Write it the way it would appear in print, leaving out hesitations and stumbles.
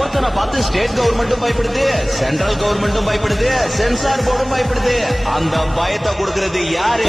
ஒருத்தனை பார்த்து ஸ்டேட் கவர்மெண்ட்டும் பயப்படுது, சென்ட்ரல் கவர்மெண்ட்டும் பயப்படுது, சென்சார் போர்டும் பயப்படுது. அந்த பயத்தை கொடுக்கிறது யாரு?